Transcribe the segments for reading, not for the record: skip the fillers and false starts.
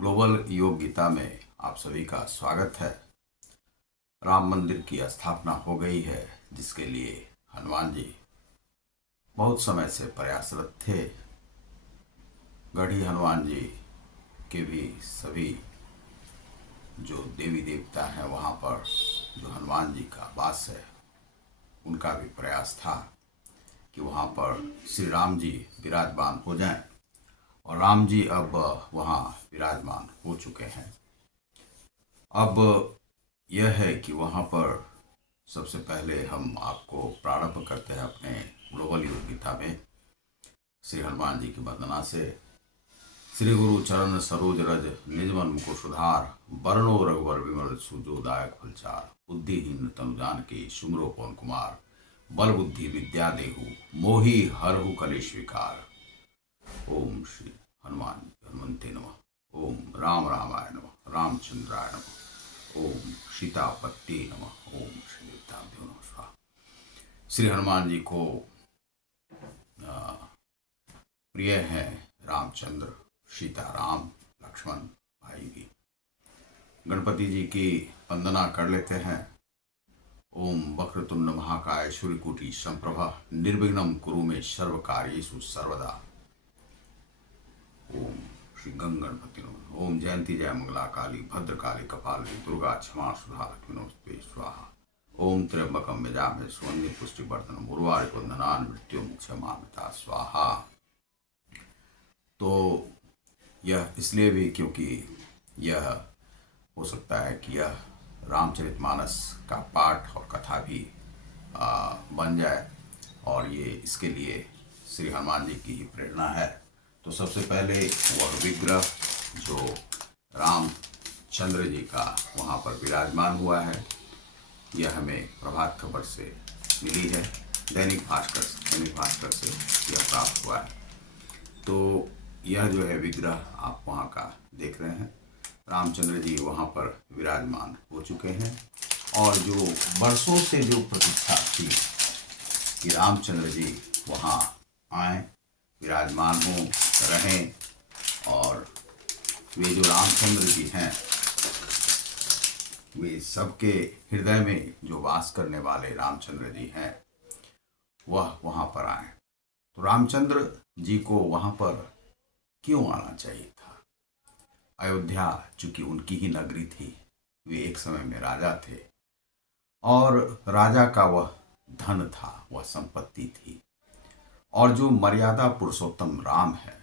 Global योग गीता में आप सभी का स्वागत है। राम मंदिर की स्थापना हो गई है, जिसके लिए हनुमान जी बहुत समय से प्रयासरत थे। गढ़ी हनुमान जी के भी सभी जो देवी देवता हैं वहाँ पर जो हनुमान जी का वास है, उनका भी प्रयास था कि वहाँ पर श्री राम जी विराजमान हो जाएं, और राम जी अब वहाँ विराजमान हो चुके हैं। अब यह है कि वहाँ पर सबसे पहले हम आपको प्रारंभ करते हैं अपने ग्लोबल योग गीता में श्री हनुमान जी की वंदना से। श्री गुरु चरण सरोज रज निजमन मुकुर सुधार, बरनो रघुवर विमल सुजोदायक फलचार, बुद्धिहीन तनु जानकी सुमिरो पवन कुमार, बल बुद्धि विद्या देहु मोहि हरहु कलेश विकार। ओम श्री हनुमते नमः। ओम राम रामाय नमः। रामचंद्राय नमः। ओम सीतापत्ति नमः। ओम श्री देवताभ्यो नमः स्वाहा। श्री हनुमान जी को प्रिय है रामचंद्र, सीता, राम, लक्ष्मण भाई भी। गणपति जी की वंदना कर लेते हैं। ओम वक्रतुंड महाकाय सूर्यकोटि समप्रभा, निर्विघ्नं कुरु मे सर्व कार्येषु सर्वदा। ओम श्री गंगणपति नमः। ओम जयंती जय मंगला काली भद्रकाली कपाली दुर्गा क्षमा सुधा लक्ष्मी नमस्ते स्वाहा। ओम त्र्यंबकम यजामहे सुगंधि पुष्टिवर्धनम उर्वारुक वंदनान् मृत्युं क्षमामिता स्वाहा। तो यह इसलिए भी क्योंकि यह हो सकता है कि यह रामचरितमानस का पाठ और कथा भी बन जाए, और ये इसके लिए श्री हनुमान जी की ही प्रेरणा है। तो सबसे पहले वह विग्रह जो रामचंद्र जी का वहाँ पर विराजमान हुआ है, यह हमें प्रभात खबर से मिली है। दैनिक भास्कर से यह प्राप्त हुआ है। तो यह जो है विग्रह आप वहाँ का देख रहे हैं। रामचंद्र जी वहाँ पर विराजमान हो चुके हैं, और जो वर्षों से जो प्रतीक्षा थी कि रामचंद्र जी वहाँ आए, विराजमान हों, रहें, और वे जो रामचंद्र जी हैं वे सबके हृदय में जो वास करने वाले रामचंद्र जी हैं, वह वहाँ पर आए। तो रामचंद्र जी को वहाँ पर क्यों आना चाहिए था? अयोध्या चूंकि उनकी ही नगरी थी, वे एक समय में राजा थे, और राजा का वह धन था, वह संपत्ति थी, और जो मर्यादा पुरुषोत्तम राम है,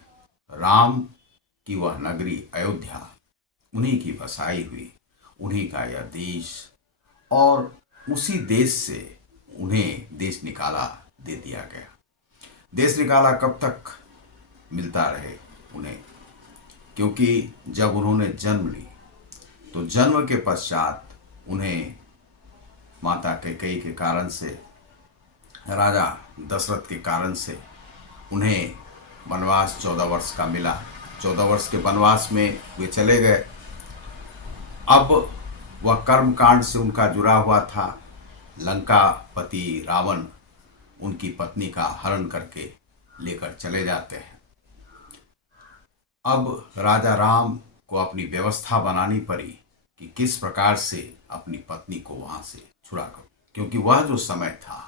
राम की वह नगरी अयोध्या, उन्हीं की बसाई हुई, उन्हीं का यह देश, और उसी देश से उन्हें देश निकाला दे दिया गया। देश निकाला कब तक मिलता रहे उन्हें, क्योंकि जब उन्होंने जन्म ली तो जन्म के पश्चात उन्हें माता कैकेयी के कारण से, राजा दशरथ के कारण से उन्हें वनवास 14 वर्ष का मिला। 14 वर्ष के वनवास में वे चले गए। अब वह कर्मकांड से उनका जुड़ा हुआ था। लंकापति रावण उनकी पत्नी का हरण करके लेकर चले जाते हैं। अब राजा राम को अपनी व्यवस्था बनानी पड़ी कि किस प्रकार से अपनी पत्नी को वहां से छुड़ा कर, क्योंकि वह जो समय था,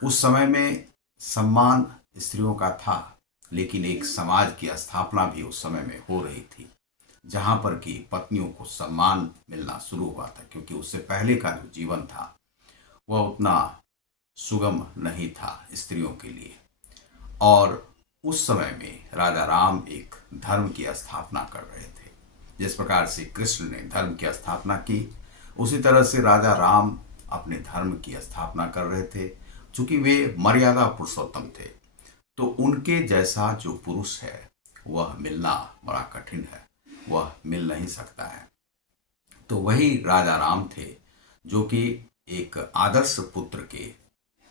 उस समय में सम्मान स्त्रियों का था, लेकिन एक समाज की स्थापना भी उस समय में हो रही थी, जहां पर कि पत्नियों को सम्मान मिलना शुरू हुआ था, क्योंकि उससे पहले का जो जीवन था वह उतना सुगम नहीं था स्त्रियों के लिए। और उस समय में राजा राम एक धर्म की स्थापना कर रहे थे। जिस प्रकार से कृष्ण ने धर्म की स्थापना की, उसी तरह से राजा राम अपने धर्म की स्थापना कर रहे थे। चूंकि वे मर्यादा पुरुषोत्तम थे, तो उनके जैसा जो पुरुष है वह मिलना बड़ा कठिन है, वह मिल नहीं सकता है। तो वही राजा राम थे, जो कि एक आदर्श पुत्र के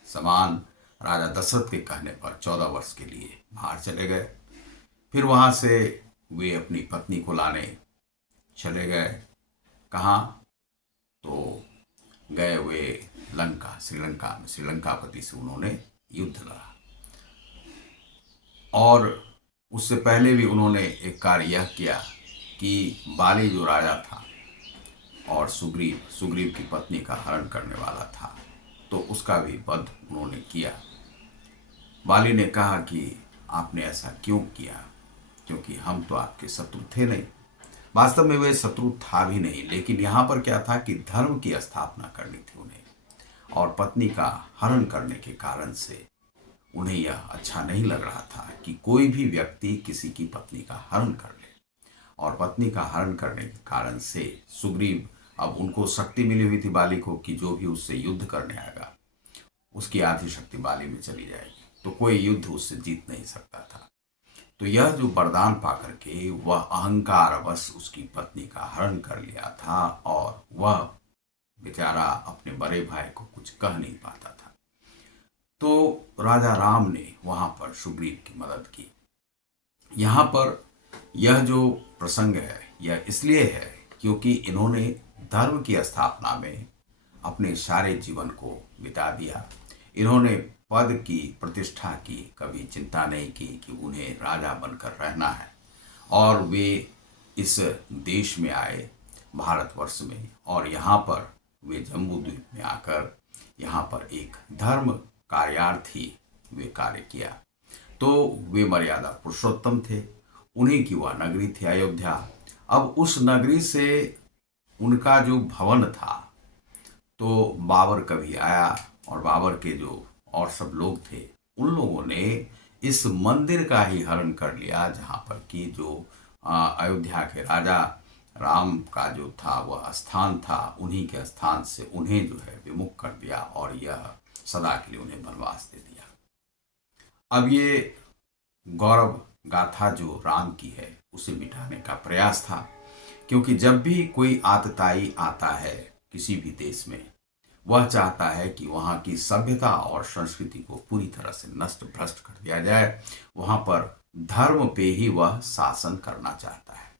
समान राजा दशरथ के कहने पर 14 वर्ष के लिए बाहर चले गए। फिर वहाँ से वे अपनी पत्नी को लाने चले गए। कहाँ? तो गए वे लंका, श्रीलंका में। श्रीलंकापति से उन्होंने युद्ध लड़ा, और उससे पहले भी उन्होंने एक कार्य यह किया कि बाली जो राजा था और सुग्रीव की पत्नी का हरण करने वाला था, तो उसका भी वध उन्होंने किया। बाली ने कहा कि आपने ऐसा क्यों किया, क्योंकि हम तो आपके शत्रु थे नहीं। वास्तव में वे शत्रु था भी नहीं, लेकिन यहाँ पर क्या था कि धर्म की स्थापना करनी थी उन्हें, और पत्नी का हरण करने के कारण से उन्हें यह अच्छा नहीं लग रहा था कि कोई भी व्यक्ति किसी की पत्नी का हरण कर ले। और पत्नी का हरण करने के कारण से सुग्रीव, अब उनको शक्ति मिली हुई थी बाली को कि जो भी उससे युद्ध करने आएगा उसकी आधी शक्ति बाली में चली जाएगी, तो कोई युद्ध उससे जीत नहीं सकता था। तो यह जो वरदान पाकर के वह अहंकारवश उसकी पत्नी का हरण कर लिया था, और वह बेचारा अपने बड़े भाई को कुछ कह नहीं पाता था। तो राजा राम ने वहां पर सुग्रीव की मदद की। यहाँ पर यह जो प्रसंग है यह इसलिए है क्योंकि इन्होंने धर्म की स्थापना में अपने सारे जीवन को बिता दिया। इन्होंने पद की, प्रतिष्ठा की कभी चिंता नहीं की कि उन्हें राजा बनकर रहना है, और वे इस देश में आए, भारतवर्ष में, और यहाँ पर वे जम्बूद्वीप में आकर यहाँ पर एक धर्म कार्यार्थी वे कार्य किया। तो वे मर्यादा पुरुषोत्तम थे, उन्हीं की वह नगरी थी अयोध्या। अब उस नगरी से उनका जो भवन था, तो बाबर कभी आया, और बाबर के जो और सब लोग थे उन लोगों ने इस मंदिर का ही हरण कर लिया, जहाँ पर कि जो अयोध्या के राजा राम का जो था वह स्थान था, उन्हीं के स्थान से उन्हें जो है विमुख कर दिया, और यह सदा के लिए उन्हें वनवास दे दिया। अब ये गौरव गाथा जो राम की है उसे मिटाने का प्रयास था, क्योंकि जब भी कोई आतताई आता है किसी भी देश में, वह चाहता है कि वहाँ की सभ्यता और संस्कृति को पूरी तरह से नष्ट भ्रष्ट कर दिया जाए। वहाँ पर धर्म पे ही वह शासन करना चाहता है।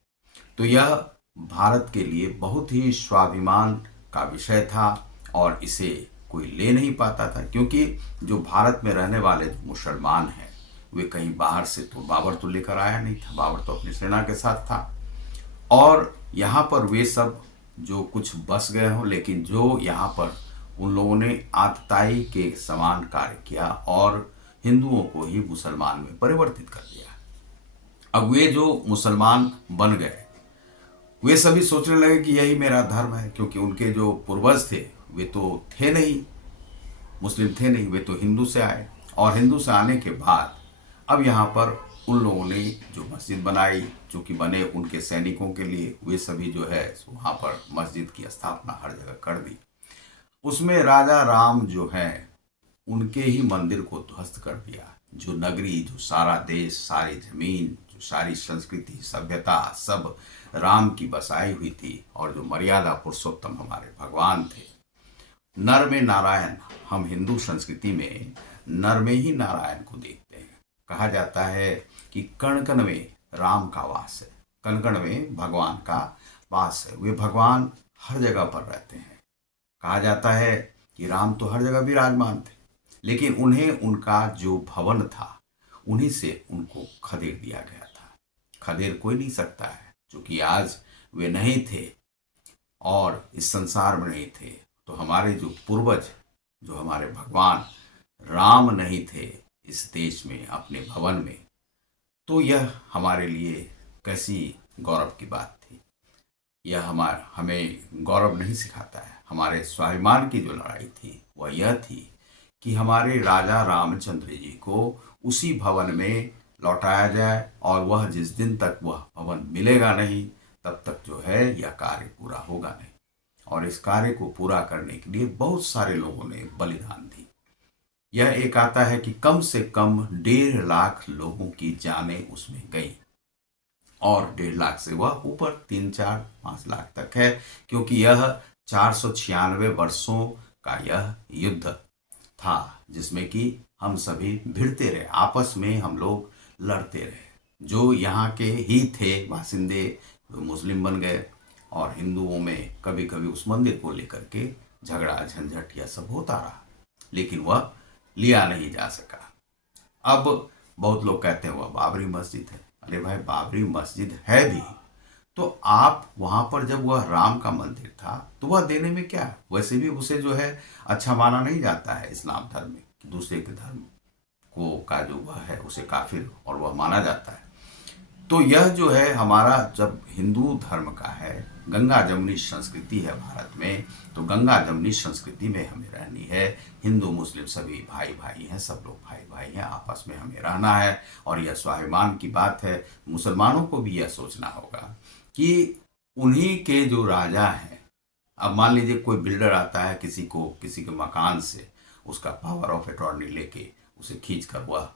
तो यह भारत के लिए बहुत ही स्वाभिमान का विषय था, और इसे कोई ले नहीं पाता था, क्योंकि जो भारत में रहने वाले जो मुसलमान हैं वे कहीं बाहर से तो बाबर तो लेकर आया नहीं था, बाबर तो अपनी सेना के साथ था, और यहाँ पर वे सब जो कुछ बस गए हों, लेकिन जो यहाँ पर उन लोगों ने आतताई के समान कार्य किया और हिंदुओं को ही मुसलमान में परिवर्तित कर दिया। अब वे जो मुसलमान बन गए वे सभी सोचने लगे कि यही मेरा धर्म है, क्योंकि उनके जो पूर्वज थे वे तो थे नहीं, मुस्लिम थे नहीं, वे तो हिंदू से आए, और हिंदू से आने के बाद अब यहाँ पर उन लोगों ने जो मस्जिद बनाई, जो कि बने उनके सैनिकों के लिए, वे सभी जो है वहाँ पर मस्जिद की स्थापना हर जगह कर दी। उसमें राजा राम जो है उनके ही मंदिर को ध्वस्त कर दिया। जो नगरी, जो सारा देश, सारी जमीन, जो सारी संस्कृति सभ्यता सब राम की बसाई हुई थी, और जो मर्यादा पुरुषोत्तम हमारे भगवान थे, नर में नारायण, हम हिंदू संस्कृति में नर में ही नारायण को देखते हैं। कहा जाता है कि कण कण में राम का वास है, कण कण में भगवान का वास है, वे भगवान हर जगह पर रहते हैं। कहा जाता है कि राम तो हर जगह विराजमान थे, लेकिन उन्हें उनका जो भवन था उन्हीं से उनको खदेड़ दिया गया था। खदेड़ कोई नहीं सकता है, क्योंकि आज वे नहीं थे और इस संसार में नहीं थे, तो हमारे जो पूर्वज, जो हमारे भगवान राम नहीं थे इस देश में, अपने भवन में, तो यह हमारे लिए कैसी गौरव की बात थी। यह हमें गौरव नहीं सिखाता है। हमारे स्वाभिमान की जो लड़ाई थी वह यह थी कि हमारे राजा रामचंद्र जी को उसी भवन में लौटाया जाए, और वह जिस दिन तक वह भवन मिलेगा नहीं तब तक जो है यह कार्य पूरा होगा नहीं। और इस कार्य को पूरा करने के लिए बहुत सारे लोगों ने बलिदान दी। यह एक आता है कि कम से कम 1.5 लाख लोगों की जानें उसमें गई, और 1.5 लाख से वह ऊपर 3, 4, 5 लाख तक है, क्योंकि यह 496 वर्षों का यह युद्ध था, जिसमें कि हम सभी भिड़ते रहे, आपस में हम लोग लड़ते रहे। जो यहाँ के ही थे बासिंदे वो मुस्लिम बन गए, और हिंदुओं में कभी कभी उस मंदिर को लेकर के झगड़ा झंझट यह सब होता रहा, लेकिन वह लिया नहीं जा सका। अब बहुत लोग कहते हैं वह बाबरी मस्जिद है। अरे भाई, बाबरी मस्जिद है भी तो आप वहां पर जब वह राम का मंदिर था तो वह देने में क्या, वैसे भी उसे जो है अच्छा माना नहीं जाता है इस्लाम धर्म में कि दूसरे के धर्म को का जो वह है उसे काफिर और वह माना जाता है। तो यह जो है हमारा जब हिंदू धर्म का है, गंगा जमुनी संस्कृति है भारत में, तो गंगा जमुनी संस्कृति में हमें रहनी है। हिंदू मुस्लिम सभी भाई भाई हैं, सब लोग भाई भाई हैं, आपस में हमें रहना है। और यह स्वाभिमान की बात है। मुसलमानों को भी यह सोचना होगा कि उन्हीं के जो राजा हैं, अब मान लीजिए कोई बिल्डर आता है किसी के मकान से उसका पावर ऑफ अटॉर्नी लेके उसे खींच कर वह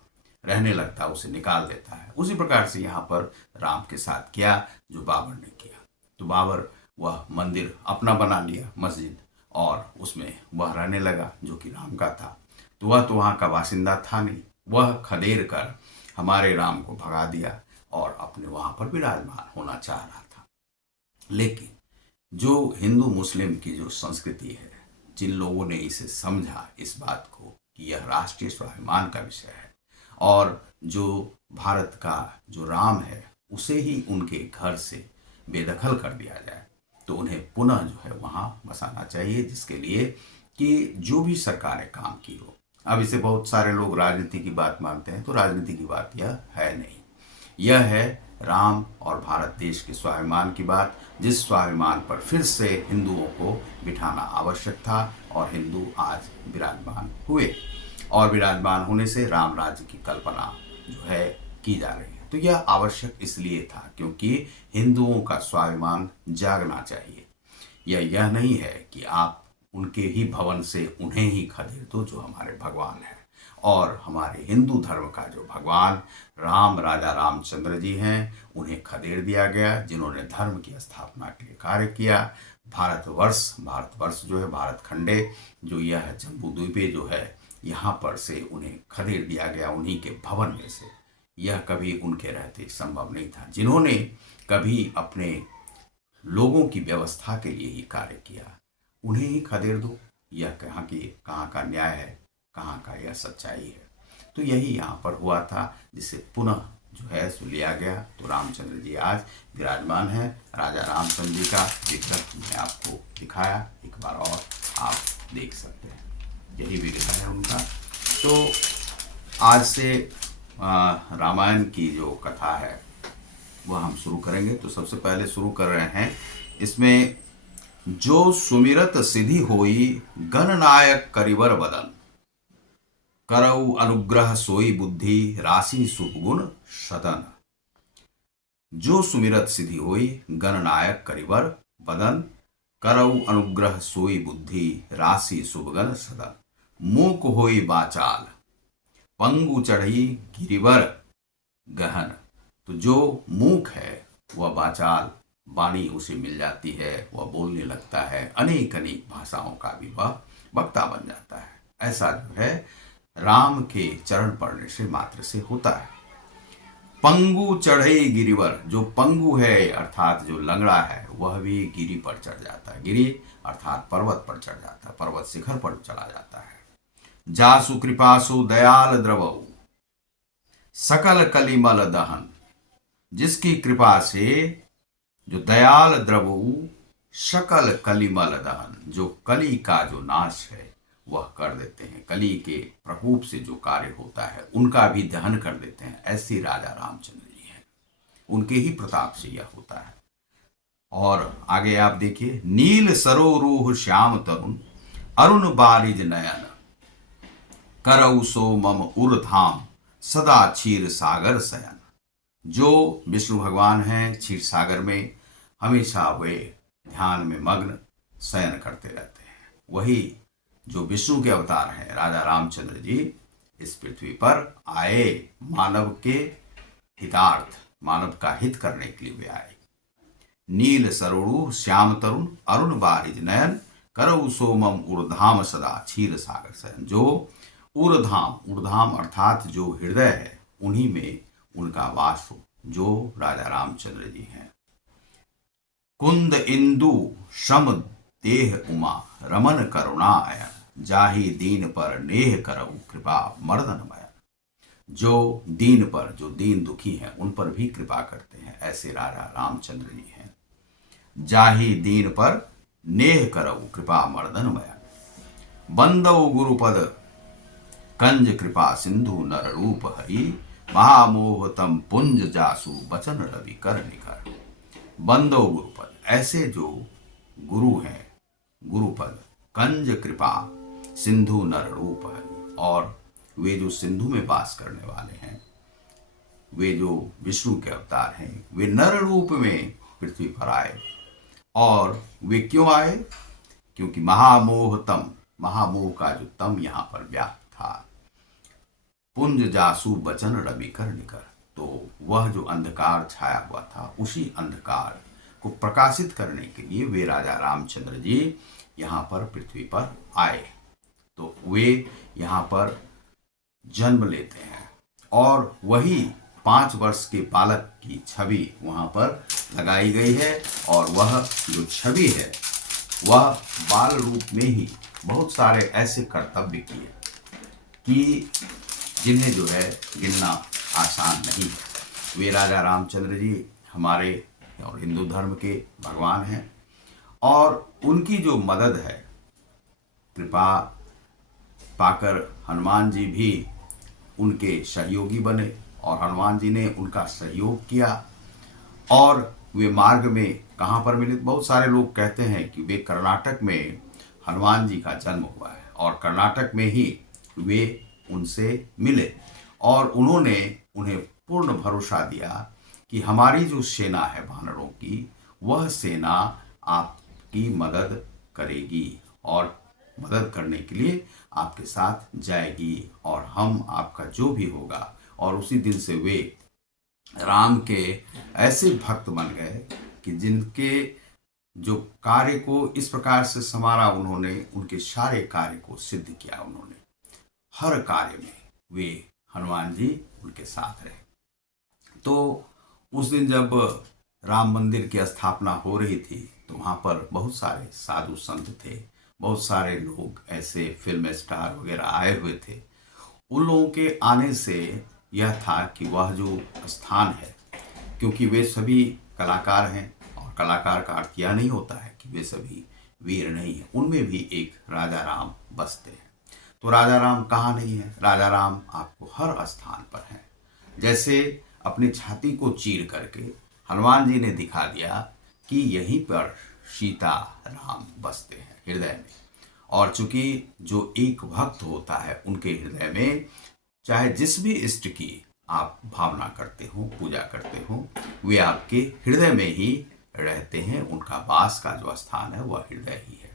रहने लगता है, उसे निकाल देता है। उसी प्रकार से यहाँ पर राम के साथ किया जो बाबर ने किया। तो बाबर वह मंदिर अपना बना लिया मस्जिद, और उसमें वह रहने लगा जो कि राम का था। तो वह तो वहाँ का बासिंदा था नहीं, वह खदेड़ कर हमारे राम को भगा दिया और अपने वहाँ पर विराजमान होना चाह रहा था। लेकिन जो हिंदू मुस्लिम की जो संस्कृति है, जिन लोगों ने इसे समझा इस बात को कि यह राष्ट्रीय स्वाभिमान का विषय है और जो भारत का जो राम है उसे ही उनके घर से बेदखल कर दिया जाए, तो उन्हें पुनः जो है वहाँ बसाना चाहिए, जिसके लिए कि जो भी सरकारें काम की हो। अब इसे बहुत सारे लोग राजनीति की बात मानते हैं, तो राजनीति की बात यह है नहीं। यह है राम और भारत देश के स्वाभिमान की बात, जिस स्वाभिमान पर फिर से हिंदुओं को बिठाना आवश्यक था और हिंदू आज विराजमान हुए, और विराजमान होने से राम राज्य की कल्पना जो है की जा रही है। तो यह आवश्यक इसलिए था क्योंकि हिंदुओं का स्वाभिमान जागना चाहिए। यह नहीं है कि आप उनके ही भवन से उन्हें ही खदेड़ दो जो हमारे भगवान है। और हमारे हिंदू धर्म का जो भगवान राम, राजा रामचंद्र जी हैं, उन्हें खदेड़ दिया गया, जिन्होंने धर्म की स्थापना के लिए कार्य किया। भारतवर्ष जो है, भारत खंडे जो यह है, जम्बू द्वीपे जो है, यहाँ पर से उन्हें खदेड़ दिया गया उन्हीं के भवन में से। यह कभी उनके रहते संभव नहीं था। जिन्होंने कभी अपने लोगों की व्यवस्था के लिए ही कार्य किया, उन्हें ही खदेड़ दो। यह कहाँ का न्याय है, कहाँ का यह सच्चाई है। तो यही यहाँ पर हुआ था, जिसे पुनः जो है सो लिया गया। तो रामचंद्र जी आज विराजमान है। राजा रामचंद्र जी का विग्रह मैं आपको दिखाया, एक बार और आप देख सकते हैं, यही विग्रह है उनका। तो आज से रामायण की जो कथा है वह हम शुरू करेंगे। तो सबसे पहले शुरू कर रहे हैं इसमें, जो सुमिरत सिद्धि होई गणनायक करिवर बदन, करऊ अनुग्रह सोई बुद्धि राशि सुपगुण सदन। जो सुमिरत सिद्धि होई गणनायक करिवर बदन, करऊ अनुग्रह सोई बुद्धि राशि सुभगन सदन। मूक होई बाचाल पंगु चढ़ी गिरिवर गहन। तो जो मूक है वह बाचाल वाणी उसे मिल जाती है, वह बोलने लगता है, अनेक अनेक भाषाओं का भी वह वक्ता बन जाता है। ऐसा जो है राम के चरण पड़ने से मात्र से होता है। पंगु चढ़े गिरिवर, जो पंगु है अर्थात जो लंगड़ा है, वह भी गिरी पर चढ़ जाता है। गिरी अर्थात पर्वत पर चढ़ जाता है, पर्वत शिखर पर चला जाता है। जासु कृपासु दयाल द्रवऊ सकल कलिमल दहन। जिसकी कृपा से जो दयाल द्रवऊ सकल कलिमल दहन, जो कली का जो नाश है वह कर देते हैं, कली के प्रकोप से जो कार्य होता है उनका भी दहन कर देते हैं। ऐसे राजा रामचंद्र जी हैं, उनके ही प्रताप से यह होता है। और आगे आप देखिए, नील सरोरूह श्याम तरुण अरुण बारिज नयन, करऊ सो मम उर्धाम सदा क्षीर सागर शयन। जो विष्णु भगवान हैं क्षीर सागर में हमेशा वे ध्यान में मग्न शयन करते रहते हैं। वही जो विष्णु के अवतार हैं राजा रामचंद्र जी इस पृथ्वी पर आए, मानव के हितार्थ, मानव का हित करने के लिए वे आए। नील सरोरु श्याम तरुण अरुण बारिज नयन, करऊ सोमम उर्धाम सदा क्षीर सागर शयन। जो उर्धाम, उर्धाम अर्थात जो हृदय है, उन्हीं में उनका वास हो, जो राजा रामचंद्र जी हैं। कुंद इंदु शम देह उमा रमन करुणा अयन, जाहि दीन पर नेह करऊ कृपा मर्दन मयन। जो दीन पर, जो दीन दुखी हैं उन पर भी कृपा करते हैं, ऐसे राजा रामचंद्र जी हैं। जाहि दीन पर नेह करऊ कृपा मर्दन मया, बंदौ गुरुपद कंज कृपा सिंधु नर रूप हरि, महामोह तम पुंज जासु बचन रवि कर निकर। बंदो गुरुपद, ऐसे जो गुरु हैं, गुरुपद कंज कृपा सिंधु नर रूप हरि, और वे जो सिंधु में वास करने वाले हैं, वे जो विष्णु के अवतार हैं, वे नर रूप में पृथ्वी पर आए। और वे क्यों आए? क्योंकि महामोह तम, महामोह का जो तम यहाँ पर व्याप्त था, पुंज जासु बचन रवि कर निकर, तो वह जो अंधकार छाया हुआ था, उसी अंधकार को प्रकाशित करने के लिए वे राजा रामचंद्र जी यहाँ पर पृथ्वी पर आए। तो वे यहाँ पर जन्म लेते हैं और वही 5 वर्ष के बालक की छवि वहाँ पर लगाई गई है। और वह जो छवि है, वह बाल रूप में ही बहुत सारे ऐसे कर्तव्य किए कि जिन्हें जो है गिनना आसान नहीं है। वे राजा रामचंद्र जी हमारे और हिंदू धर्म के भगवान हैं, और उनकी जो मदद है, कृपा पाकर हनुमान जी भी उनके सहयोगी बने और हनुमान जी ने उनका सहयोग किया। और वे मार्ग में कहाँ पर मिले? बहुत सारे लोग कहते हैं कि वे कर्नाटक में हनुमान जी का जन्म हुआ है और कर्नाटक में ही वे उनसे मिले, और उन्होंने उन्हें पूर्ण भरोसा दिया कि हमारी जो सेना है वानरों की, वह सेना आपकी मदद करेगी और मदद करने के लिए आपके साथ जाएगी, और हम आपका जो भी होगा। और उसी दिन से वे राम के ऐसे भक्त बन गए कि जिनके जो कार्य को इस प्रकार से संवारा उन्होंने, उनके सारे कार्य को सिद्ध किया उन्होंने। हर कार्य में वे हनुमान जी उनके साथ रहे। तो उस दिन जब राम मंदिर की स्थापना हो रही थी, तो वहाँ पर बहुत सारे साधु संत थे, बहुत सारे लोग ऐसे फिल्म स्टार वगैरह आए हुए थे। उन लोगों के आने से यह था कि वह जो स्थान है, क्योंकि वे सभी कलाकार हैं, और कलाकार का अर्थ यह नहीं होता है कि वे सभी वीर नहीं हैं, उनमें भी एक राजा राम बसते हैं। तो राजा राम कहाँ नहीं है? राजा राम आपको हर स्थान पर हैं। जैसे अपनी छाती को चीर करके हनुमान जी ने दिखा दिया कि यहीं पर सीता राम बसते हैं हृदय में। और चूंकि जो एक भक्त होता है, उनके हृदय में चाहे जिस भी इष्ट की आप भावना करते हो, पूजा करते हो, वे आपके हृदय में ही रहते हैं। उनका वास का जो स्थान है वह हृदय ही है।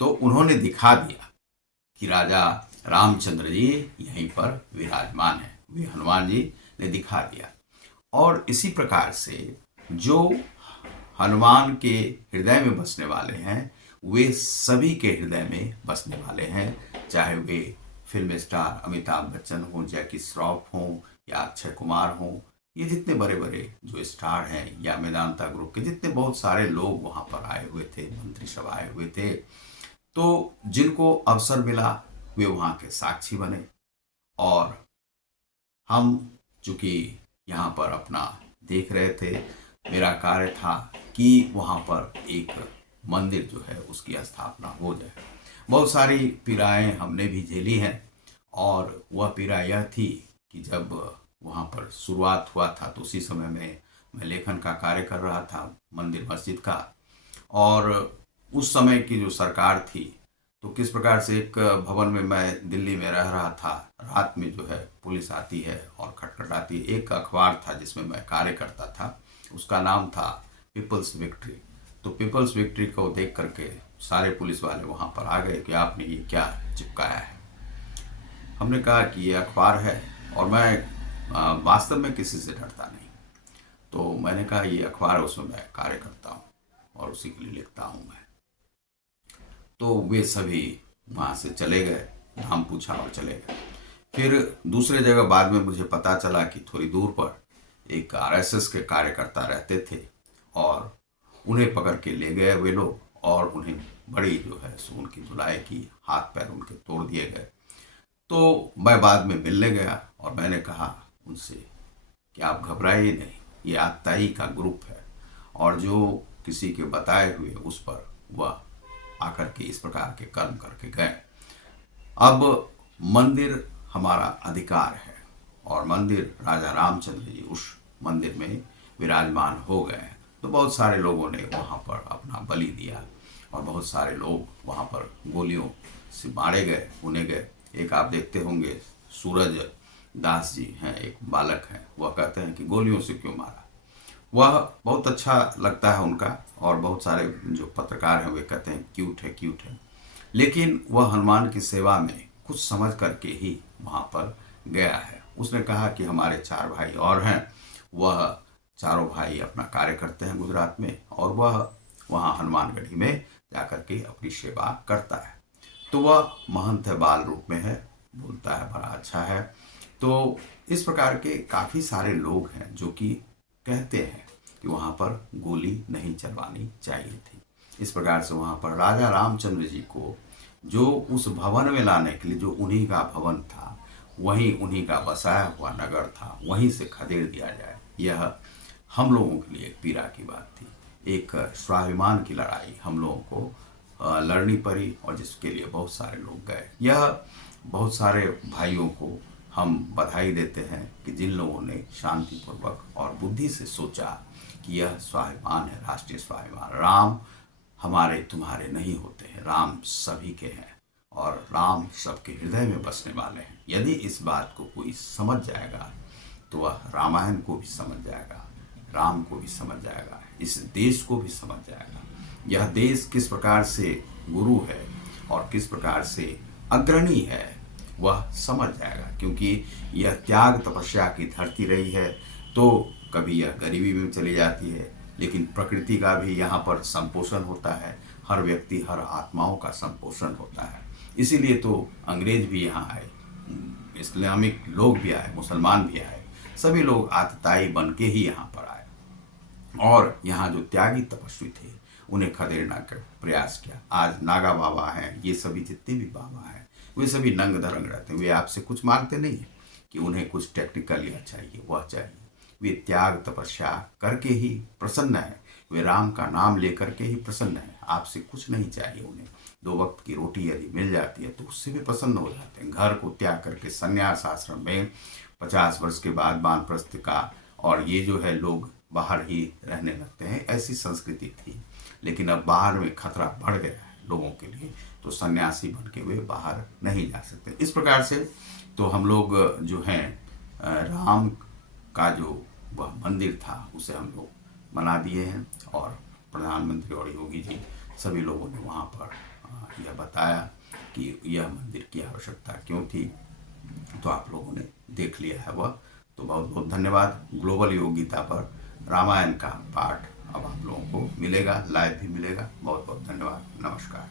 तो उन्होंने दिखा दिया कि राजा रामचंद्र जी यहीं पर विराजमान है, वे हनुमान जी ने दिखा दिया। और इसी प्रकार से जो हनुमान के हृदय में बसने वाले हैं, वे सभी के हृदय में बसने वाले हैं, चाहे वे फिल्म स्टार अमिताभ बच्चन हों, जैकी श्रॉफ हों, या अक्षय कुमार हों, ये जितने बड़े बड़े जो स्टार हैं, या मेदांता ग्रुप के जितने बहुत सारे लोग वहाँ पर आए हुए थे, मंत्री सब आए हुए थे। तो जिनको अवसर मिला वे वहाँ के साक्षी बने। और हम चूँकि यहाँ पर अपना देख रहे थे, मेरा कार्य था कि वहाँ पर एक मंदिर जो है उसकी स्थापना हो जाए। बहुत सारी पीड़ाएँ हमने भी झेली हैं, और वह पीड़ा यह थी कि जब वहाँ पर शुरुआत हुआ था, तो उसी समय में मैं लेखन का कार्य कर रहा था मंदिर मस्जिद का। और उस समय की जो सरकार थी, तो किस प्रकार से एक भवन में मैं दिल्ली में रह रहा था, रात में जो है पुलिस आती है और खटखटाती है। एक अखबार था जिसमें मैं कार्य करता था, उसका नाम था पीपल्स विक्ट्री। तो पीपल्स विक्ट्री को देख करके सारे पुलिस वाले वहाँ पर आ गए कि आपने ये क्या चिपकाया है। हमने कहा कि ये अखबार है, और मैं वास्तव में किसी से डरता नहीं। तो मैंने कहा ये अखबार है, उसमें मैं कार्य करता हूँ और उसी के लिए लिखता हूँ मैं। तो वे सभी वहाँ से चले गए, नाम पूछा और चले गए। फिर दूसरे जगह बाद में मुझे पता चला कि थोड़ी दूर पर एक आरएसएस के कार्यकर्ता रहते थे, और उन्हें पकड़ के ले गए वे लोग, और उन्हें बड़ी जो है सो उनकी धुलाई की, हाथ पैर उनके तोड़ दिए गए। तो मैं बाद में मिलने गया और मैंने कहा उनसे कि आप घबराइए नहीं, ये आत्ताई का ग्रुप है और जो किसी के बताए हुए उस पर वह आकर के इस प्रकार के कर्म करके गए। अब मंदिर हमारा अधिकार है और मंदिर राजा रामचंद्र जी उस मंदिर में विराजमान हो गए हैं। तो बहुत सारे लोगों ने वहाँ पर अपना बलि दिया और बहुत सारे लोग वहाँ पर गोलियों से मारे गए, भुने गए। एक आप देखते होंगे सूरज दास जी हैं, एक बालक हैं, वह कहते हैं कि गोलियों से क्यों मारा। वह बहुत अच्छा लगता है उनका और बहुत सारे जो पत्रकार हैं वे कहते हैं क्यूट है क्यूट है, लेकिन वह हनुमान की सेवा में कुछ समझ करके ही वहाँ पर गया है। उसने कहा कि हमारे 4 भाई और हैं, वह चारों भाई अपना कार्य करते हैं गुजरात में और वह वहाँ हनुमानगढ़ी में जाकर के अपनी सेवा करता है। तो वह महंत है, बाल रूप में है, बोलता है, बड़ा अच्छा है। तो इस प्रकार के काफ़ी सारे लोग हैं जो कि कहते हैं कि वहाँ पर गोली नहीं चलवानी चाहिए थी। इस प्रकार से वहाँ पर राजा रामचंद्र जी को जो उस भवन में लाने के लिए, जो उन्हीं का भवन था, वहीं उन्हीं का बसाया हुआ नगर था, वहीं से खदेड़ दिया जाए, यह हम लोगों के लिए एक पीड़ा की बात थी। एक स्वाभिमान की लड़ाई हम लोगों को लड़नी पड़ी और जिसके लिए बहुत सारे लोग गए। यह बहुत सारे भाइयों को हम बधाई देते हैं कि जिन लोगों ने शांतिपूर्वक और बुद्धि से सोचा कि यह स्वाभिमान है, राष्ट्रीय स्वाभिमान। राम हमारे तुम्हारे नहीं होते हैं, राम सभी के हैं और राम सबके हृदय में बसने वाले हैं। यदि इस बात को कोई समझ जाएगा तो वह रामायण को भी समझ जाएगा, राम को भी समझ जाएगा, इस देश को भी समझ जाएगा। यह देश किस प्रकार से गुरु है और किस प्रकार से अग्रणी है वह समझ जाएगा, क्योंकि यह त्याग तपस्या की धरती रही है। तो कभी यह गरीबी में चली जाती है, लेकिन प्रकृति का भी यहाँ पर संपोषण होता है, हर व्यक्ति, हर आत्माओं का संपोषण होता है। इसीलिए तो अंग्रेज भी यहाँ आए, इस्लामिक लोग भी आए, मुसलमान भी आए, सभी लोग आतताई बन के ही यहाँ पर आए और यहाँ जो त्यागी तपस्वी थे उन्हें खदेड़ना का प्रयास किया। आज नागा बाबा हैं, ये सभी जितने भी बाबा हैं वे सभी नंग धरंग रहते हैं। वे आपसे कुछ मांगते नहीं हैं कि उन्हें कुछ टेक्निकल यह चाहिए वह चाहिए। वे त्याग तपस्या करके ही प्रसन्न है, वे राम का नाम लेकर के ही प्रसन्न है। आपसे कुछ नहीं चाहिए उन्हें, 2 वक्त की रोटी यदि मिल जाती है तो उससे भी प्रसन्न हो जाते हैं। घर को त्याग करके संन्यास आश्रम में 50 वर्ष के बाद वानप्रस्थ का, और ये जो है लोग बाहर ही रहने लगते हैं, ऐसी संस्कृति थी। लेकिन अब बाहर में खतरा बढ़ गया है लोगों के लिए, तो सन्यासी बन के वे बाहर नहीं जा सकते। इस प्रकार से तो हम लोग जो हैं राम का जो वह मंदिर था उसे हम लोग बना दिए हैं और प्रधानमंत्री और योगी जी सभी लोगों ने वहाँ पर यह बताया कि यह मंदिर की आवश्यकता क्यों थी। तो आप लोगों ने देख लिया है वह। तो बहुत बहुत धन्यवाद। ग्लोबल योग गीता पर रामायण का पाठ अब आप लोगों को मिलेगा, लाइव भी मिलेगा। बहुत बहुत धन्यवाद। नमस्कार।